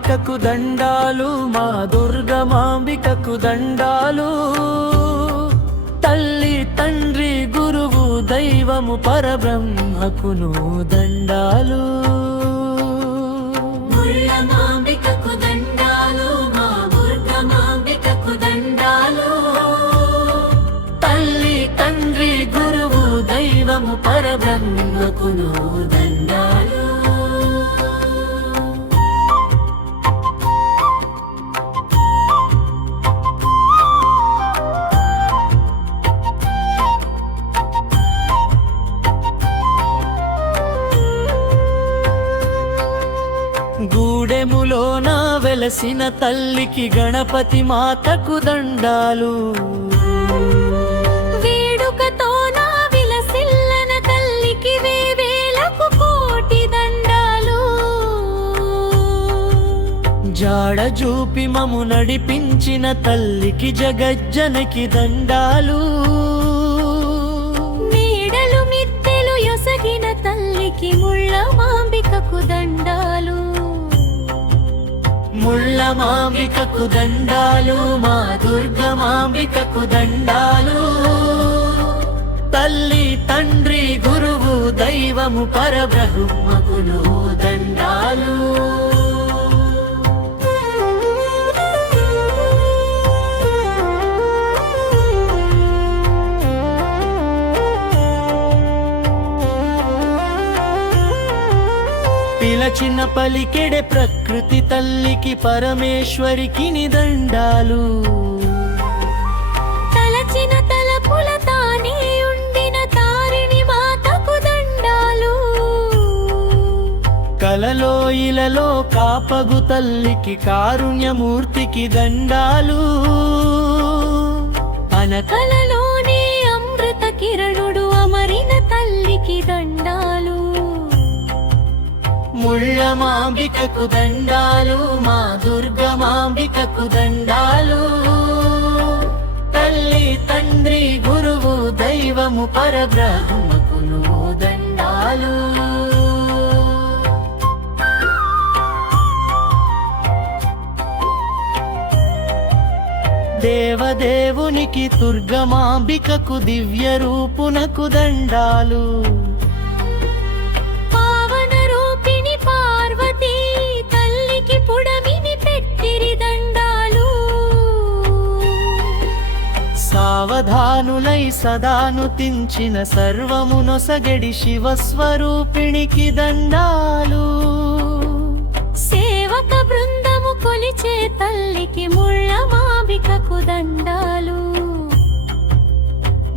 మాంబికకు దండాలు, మా దుర్గమాంబికకు దండాలు. తల్లి తండ్రి గురువు దైవము పరబ్రహ్మకును దండాలు. మాంబికకు దండాలు, మా దుర్గమాంబికకు దండాలు. తల్లి తండ్రి గురువు దైవము పరబ్రహ్మకును దండాలు. గూడెములోన వెలసిన తల్లికి గణపతి మాతకు దండాలు. వేడుకతో నా విలసిల్లన తల్లికి వేవేలకు కోటి దండాలు. జాడ చూపి మము నడిపించిన తల్లికి జగజ్జనకి దండాలు. మేడలు మిద్దెలు యొసగిన తల్లికి ముళ్ళ మాంబికకు దండాలు. ముళ్ళ మాంబికకు దండాలు, మా దుర్గమాంబికకు దండాలు. తల్లి తండ్రి గురువు దైవము పరబ్రహ్మకును దండాలు. పిలచిన పలికెడే ప్రకృతి తల్లికి పరమేశ్వరికి దండాలు. తలచిన తలపుల తానే ఉండిన తారిణి మాతకు దండాలు. కలలో ఇలలో కాపగు తల్లికి కారుణ్యమూర్తికి దండాలు. కలలోనే అమృత కిరణుడు అమరిన తల్లికి దండాలు. ముళ్ళ మాంబికకు దండాలు, మా దుర్గమాంబికకు దండాలు. తల్లి తండ్రి గురువు దైవము పరబ్రహ్మకును దండాలు. దేవదేవునికి దుర్గమాంబికకు దివ్య రూపునకు దండాలు. పావన రూపిణి పార్వతీ తల్లికి పుడమిని పెట్టిరి దండాలు. సావధానులై సదాను తించిన సర్వమునొసగడి శివస్వరూపిణికి దండాలు. సేవక బృందము కొలిచే తల్లికి ముళ్ళ మాంబికకు దండాలు.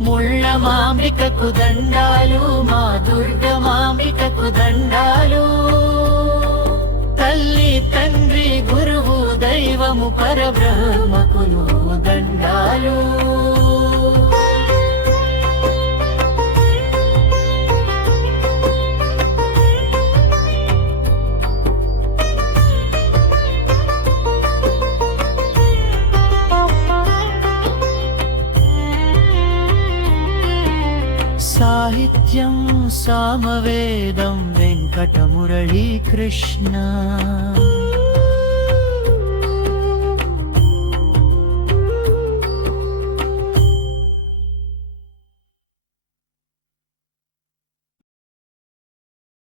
ముళ్ళ మాంబికకు దండాలు, మా దుర్గమాంబికకు దండాలు. తల్లి తండ్రి గురువు దైవము పరబ్రహ్మకును దండాలు. సాహిత్యం సామవేదం వెంకటమురళీ కృష్ణ.